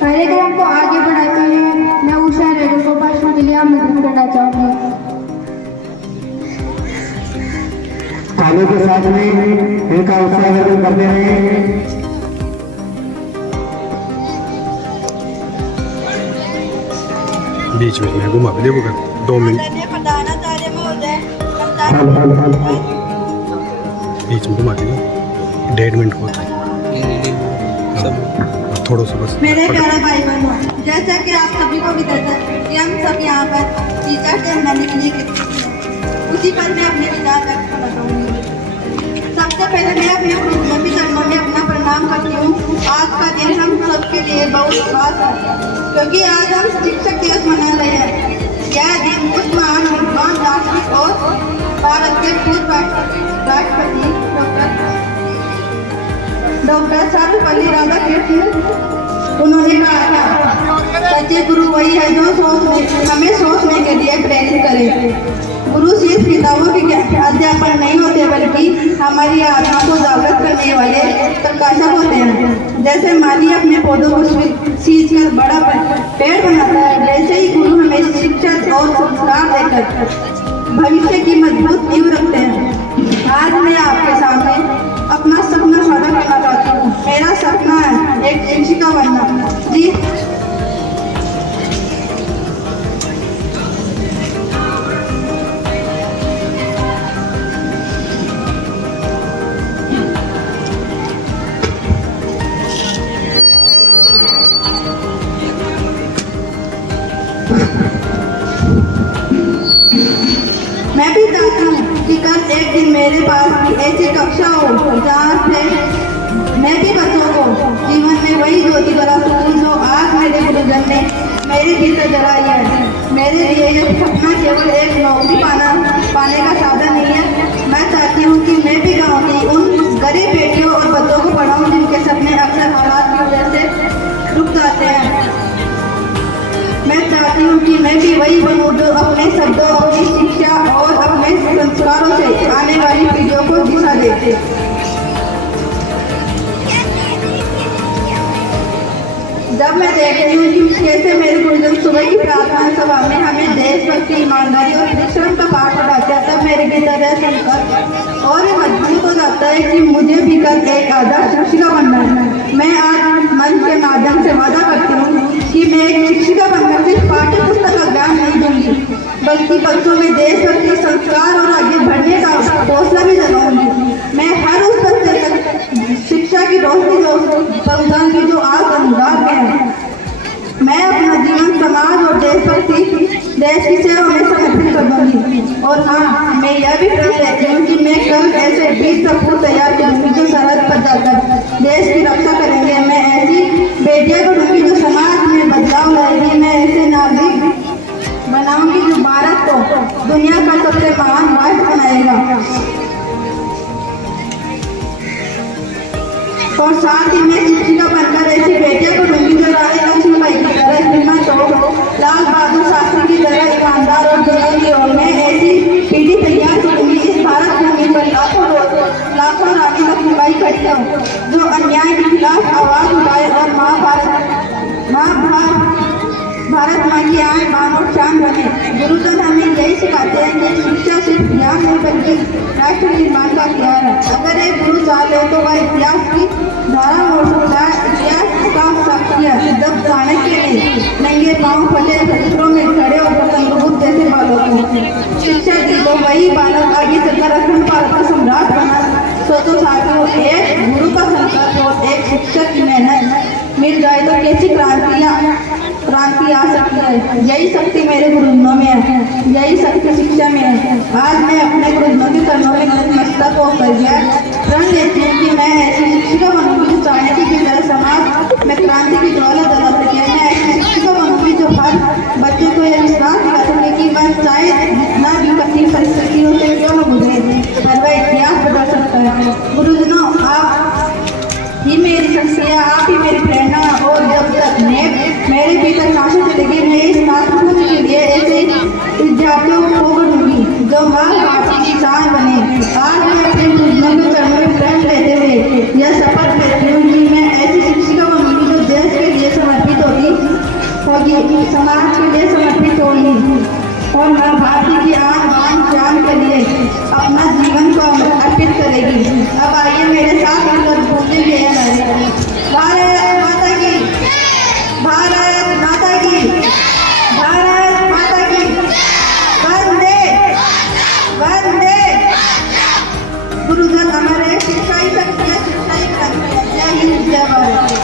कार्यक्रम को आगे बढ़ाते हुए मैं उषा रेड्डी को भाषण के लिए आमंत्रित करना चाहूंगी। तालियों के साथ में इनका उत्साहवर्धन करते रहे। बीच में मैं घुमा भी देगा 2 मिनट बीच में घुमा दीजिए 1.5 मिनट को थोड़ा सा बस। मेरे प्यारे भाई बहनों, जैसा कि आप सभी को भी पता है कि हम सब यहाँ पर टीचर डे मनाने के लिए उसी पर मैं अपने विचार व्यक्त करना चाहूँगी। सबसे पहले मैं अपने गुरुजनों के चरणों में अपना प्रणाम करती हूँ। आज का दिन हम सबके लिए बहुत खास है क्योंकि आज हम शिक्षक दिवस मना रहे हैं। यह दिन उस महान विद्वान दार्शनिक और भारत के पूर्व राष्ट्रपति डॉक्टर सर्वपल्ली राधाकृष्णन उन्होंने कहा था, सच्चे गुरु वही है जो हमें सोचने के लिए प्रेरित करे। गुरु सिर्फ किताबों के अध्यापक नहीं होते बल्कि हमारी आत्मा को जागृत करने वाले प्रकाशक होते हैं। जैसे माली अपने पौधों को सींच कर बड़ा पेड़ बनाता है, वैसे ही गुरु हमें शिक्षा और संस्कार देकर भविष्य की मजबूत नींव रखते हैं। आज मैं आपके सामने अपना सपना साझा करना चाहती हूँ। मेरा सपना है एक शिक्षिका बनना। जी मैं भी चाहता हूँ कि कल एक दिन मेरे पास भी ऐसी कक्षा हो जहाँ से मैं भी बच्चों को जीवन में वही ज्योति जला सकूँ जो आज मेरे गुरुजन ने मेरे भीतर जलाई है। मेरे लिए यह सपना केवल एक नौकरी पाने का साधन नहीं है। मैं चाहती हूँ कि मैं भी गाँव की उन गरीब बेटियों और बच्चों को पढ़ाऊँ जिनके सपने अक्सर हालात की वजह से रुक जाते हैं। मैं चाहती हूँ कि मैं भी वही बनूँ जो अपने शब्दों, अपनी शिक्षा और अपने संस्कारों से आने वाली पीढ़ियों को दिशा देते। जब मैं देखती हूँ कि कैसे मेरे गुरुजन सुबह की प्रार्थना सभा में हमें देशभक्ति, ईमानदारी और परिश्रम का पाठ पढ़ाते हैं, तब मेरे भीतर यह संकल्प और मजबूत हो जाता है कि मुझे भी कल एक आदर्श शिक्षिका बनना है। मैं आज मंच के माध्यम से वादा करती हूँ कि मैं एक शिक्षिका बनकर सिर्फ पाठ्य पुस्तक का ज्ञान नहीं दूंगी बल्कि बच्चों में देशभक्ति, संस्कार और आगे बढ़ने का हौसला भी जगाऊंगी। मैं हर उस बच्चे तक शिक्षा की रोशनी बलिदान की जो आज अनुराग है। मैं अपना जीवन समाज और देश की सेवा में समर्पित कर दूंगी। और हाँ, मैं यह भी प्रण लेती हूँ कि मैं कल ऐसे 20 सपूत तैयार करूँगी जो सरहद पर जाकर देश की रक्षा करेंगे। मैं ऐसी बेटियां करूँगी जो समाज में बदलाव लाएगी। मैं ऐसे नागरिक बनाऊंगी जो भारत को दुनिया का सबसे महान राष्ट्र बनाएगा। और साथ ही मैं शिक्षिका बनकर ऐसी बेटियां करूँगी जो रानी लक्ष्मीबाई की तरह हिम्मत हो, लाल बहादुर शास्त्री की तरह ईमानदार और जवानी हो। मैं ऐसी पीढ़ी तैयार करूँगी इस भारत भूमि पर लाखों रानी लक्ष्मीबाई खड़ी हो जो अन्याय के खिलाफ आवाज उठाए और भारत माँ की आन बान और शान बने। गुरुजन हमें यही सिखाते हैं कि शिक्षा सिर्फ ज्ञान नहीं बल्कि राष्ट्र निर्माण का ज्ञान है। अगर एक गुरु चाहे तो वह इतिहास की धारा मोड़ सकता है। इतिहास का साक्षी जब जाने के लिए नंगे पाँव फटे शस्त्रों में खड़े होकर तंगबुद्ध जैसे बालकों शिक्षा दी तो वही बालक आगे चलकर अखंड भारत का सम्राट बना। सोचो साथियों, एक गुरु का संकल्प और एक शिक्षक की मेहनत मिल जाए तो कैसी क्रांति आ सकती है। यही शक्ति मेरे गुरुजनों में है, यही शक्ति शिक्षा में है। आज मैं अपने गुरुजनों के चरणों में नतमस्तक होकर यह प्रण लेती हूँ कि मैं ऐसी शिक्षिका बनूंगी जो चाहती की तरह समाज में क्रांति की ज्वाला जला सके। मैं ऐसी शिक्षिका बनूंगी जो हर बच्चे को यह विश्वास दिला सके कि वह चाहे जितना भी कठिन परिस्थितियों से क्यों न गुजरे पर वह इतिहास बदल सकता है। गुरुजनों, आप ही मेरी शख्सियत, आप ही मेरी प्रेरणा। और जब तक मेरे भीतर सांसें चलेगी मैं इस मातृभूमि के लिए ऐसे विद्यार्थियों को बनूंगी जो माँ बाप की शान बने। आज मैं अपने गुरुजनों के चरणों में प्रण लेते हुए यह शपथ करती हूँ कि मैं जय हरे। भारत माता की, भारत माता की, भारत माता की। वंदे वंदे। गुरुजन हमारे शिक्षाई शक्ति, शिक्षाई क्रांति। जय हिंद, जय भारत।